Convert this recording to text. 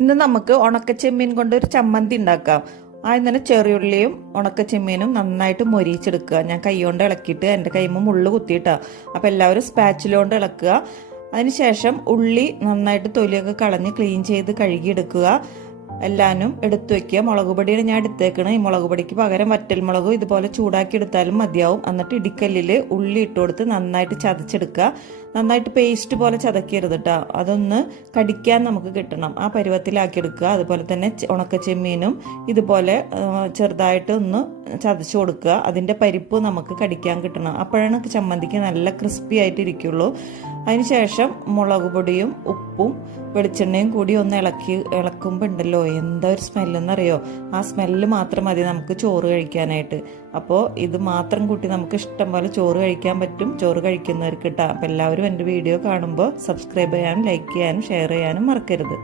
ഇന്ന് നമുക്ക് ഉണക്കച്ചെമ്മീൻ കൊണ്ട് ഒരു ചമ്മന്തി ഉണ്ടാക്കാം. ആദ്യം തന്നെ ചെറിയുള്ളിയും ഉണക്കച്ചെമ്മീനും നന്നായിട്ട് മൊരിച്ചെടുക്കുക. ഞാൻ കൈകൊണ്ട് ഇളക്കിയിട്ട് എൻ്റെ കൈമ മുള്ളു കുത്തിയിട്ടാ. അപ്പം എല്ലാവരും സ്പാച്ചിലുകൊണ്ട് ഇളക്കുക. അതിനുശേഷം ഉള്ളി നന്നായിട്ട് തൊലിയൊക്കെ കളഞ്ഞ് ക്ലീൻ ചെയ്ത് കഴുകിയെടുക്കുക. എല്ലാനും എടുത്തു വെക്കുക. മുളക് പൊടിയാണ് ഞാൻ എടുത്തേക്കണത്. ഈ മുളക് പൊടിക്ക് പകരം വറ്റൽമുളകും ഇതുപോലെ ചൂടാക്കി എടുത്താലും മതിയാവും. എന്നിട്ട് ഇടിക്കല്ലിൽ ഉള്ളി ഇട്ട് കൊടുത്ത് നന്നായിട്ട് ചതച്ചെടുക്കുക. നന്നായിട്ട് പേസ്റ്റ് പോലെ ചതക്കരുത് കേട്ടോ. അതൊന്ന് കടിക്കാൻ നമുക്ക് കിട്ടണം. ആ പരുവത്തിലാക്കിയെടുക്കുക. അതുപോലെ തന്നെ ഉണക്കച്ചെമ്മീനും ഇതുപോലെ ചെറുതായിട്ട് ഒന്ന് ചതച്ചു കൊടുക്കുക. അതിൻ്റെ പരിപ്പ് നമുക്ക് കടിക്കാൻ കിട്ടണം. അപ്പോഴാണ് ചമ്മന്തിക്ക് നല്ല ക്രിസ്പി ആയിട്ട് ഇരിക്കുള്ളൂ. അതിനുശേഷം മുളക് പൊടിയും ഉപ്പും വെളിച്ചെണ്ണയും കൂടി ഒന്ന് ഇളക്കുമ്പോൾ ഉണ്ടല്ലോ എന്താ ഒരു സ്മെല്ലെന്നറിയോ. ആ സ്മെല്ല് മാത്രം മതി നമുക്ക് ചോറ് കഴിക്കാനായിട്ട്. അപ്പോൾ ഇത് മാത്രം കൂട്ടി നമുക്ക് ഇഷ്ടം പോലെ ചോറ് കഴിക്കാൻ പറ്റും. ചോറ് കഴിക്കുന്നവർക്ക് കിട്ടാം. അപ്പോൾ എല്ലാവരും എൻ്റെ വീഡിയോ കാണുമ്പോൾ സബ്സ്ക്രൈബ് ചെയ്യാനും ലൈക്ക് ചെയ്യാനും ഷെയർ ചെയ്യാനും മറക്കരുത്.